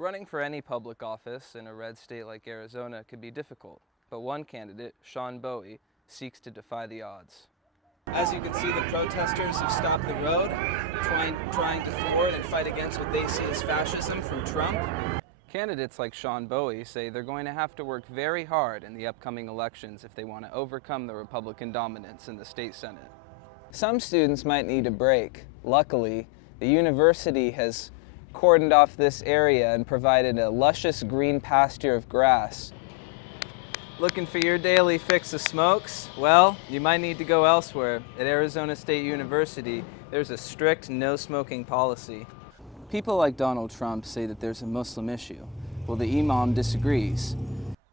Running for any public office in a red state like Arizona could be difficult, but one candidate, Sean Bowie, seeks to defy the odds. As you can see, the protesters have stopped the road, trying to thwart and fight against what they see as fascism from Trump. Candidates like Sean Bowie say they're going to have to work very hard in the upcoming elections if they want to overcome the Republican dominance in the state Senate. Some students might need a break. Luckily, the university has cordoned off this area and provided a luscious green pasture of grass. Looking for your daily fix of smokes? Well, you might need to go elsewhere. At Arizona State University, there's a strict no-smoking policy. People like Donald Trump say that there's a Muslim issue. Well, the Imam disagrees.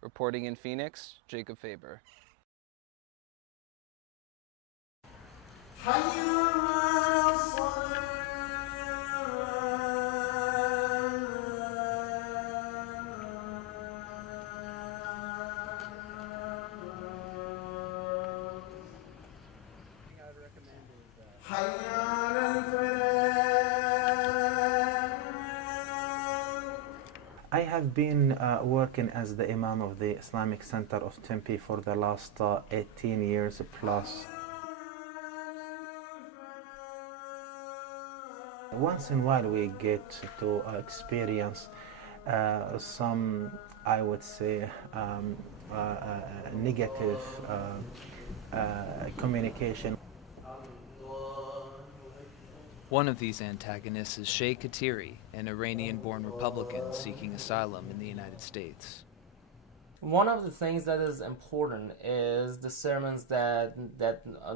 Reporting in Phoenix, Jacob Faber. I have been working as the Imam of the Islamic Center of Tempe for the last 18 years plus. Once in a while we get to experience some, I would say, negative communication. One of these antagonists is Shay Khatiri, an Iranian-born Republican seeking asylum in the United States. One of the things that is important is the sermons that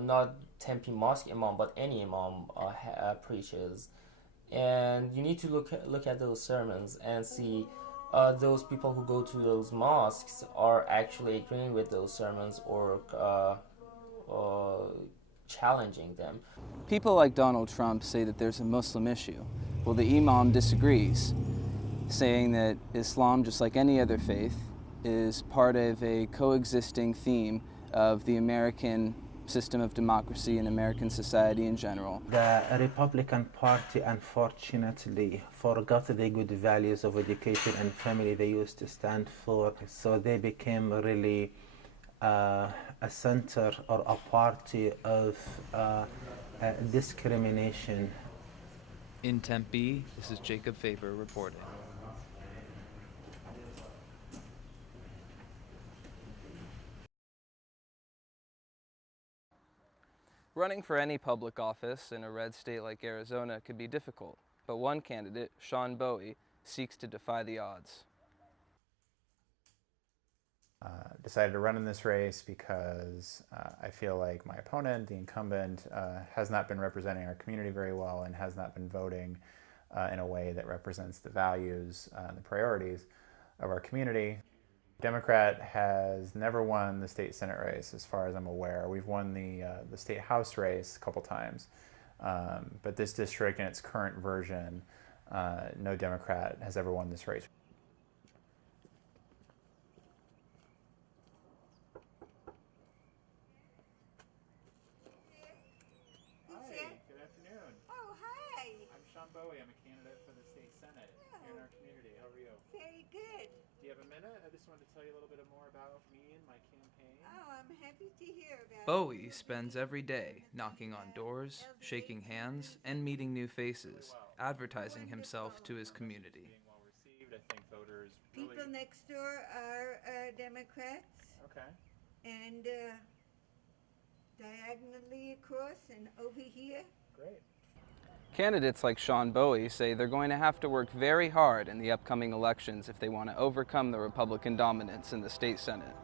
not Tempe Mosque Imam but any Imam preaches, and you need to look at those sermons and see those people who go to those mosques are actually agreeing with those sermons or challenging them. People like Donald Trump say that there's a Muslim issue. Well, the Imam disagrees, saying that Islam, just like any other faith, is part of a coexisting theme of the American system of democracy and American society in general. The Republican Party, unfortunately, forgot the good values of education and family they used to stand for, so they became really a center or a party of discrimination. In Tempe, this is Jacob Faber reporting. Running for any public office in a red state like Arizona could be difficult, but one candidate, Sean Bowie, seeks to defy the odds. Decided to run in this race because I feel like my opponent, the incumbent, has not been representing our community very well and has not been voting in a way that represents the values and the priorities of our community. Democrat has never won the state Senate race, as far as I'm aware. We've won the state House race a couple times, but this district in its current version, no Democrat has ever won this race. Bowie. I'm a candidate for the state Senate here in our community. How are you? Very good. Do you have a minute? I just wanted to tell you a little bit more about me and my campaign. Oh, I'm happy to hear about Bowie spends every day knocking on doors, shaking hands, and meeting new faces, advertising himself to his community. Being well received, I think voters people next door are Democrats. Okay. And diagonally across and over here. Great. Candidates like Sean Bowie say they're going to have to work very hard in the upcoming elections if they want to overcome the Republican dominance in the state Senate.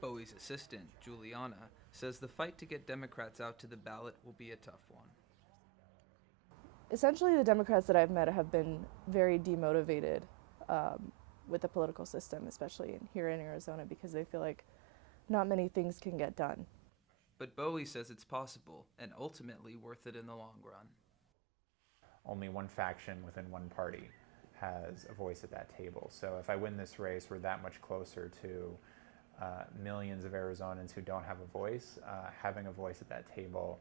Bowie's assistant, Juliana, says the fight to get Democrats out to the ballot will be a tough one. Essentially, the Democrats that I've met have been very demotivated with the political system, especially here in Arizona, because they feel like not many things can get done. But Bowie says it's possible and ultimately worth it in the long run. Only one faction within one party has a voice at that table. So if I win this race, we're that much closer to millions of Arizonans who don't have a voice, having a voice at that table.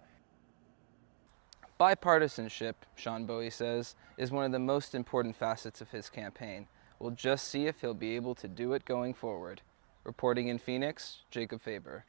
Bipartisanship, Sean Bowie says, is one of the most important facets of his campaign. We'll just see if he'll be able to do it going forward. Reporting in Phoenix, Jacob Faber.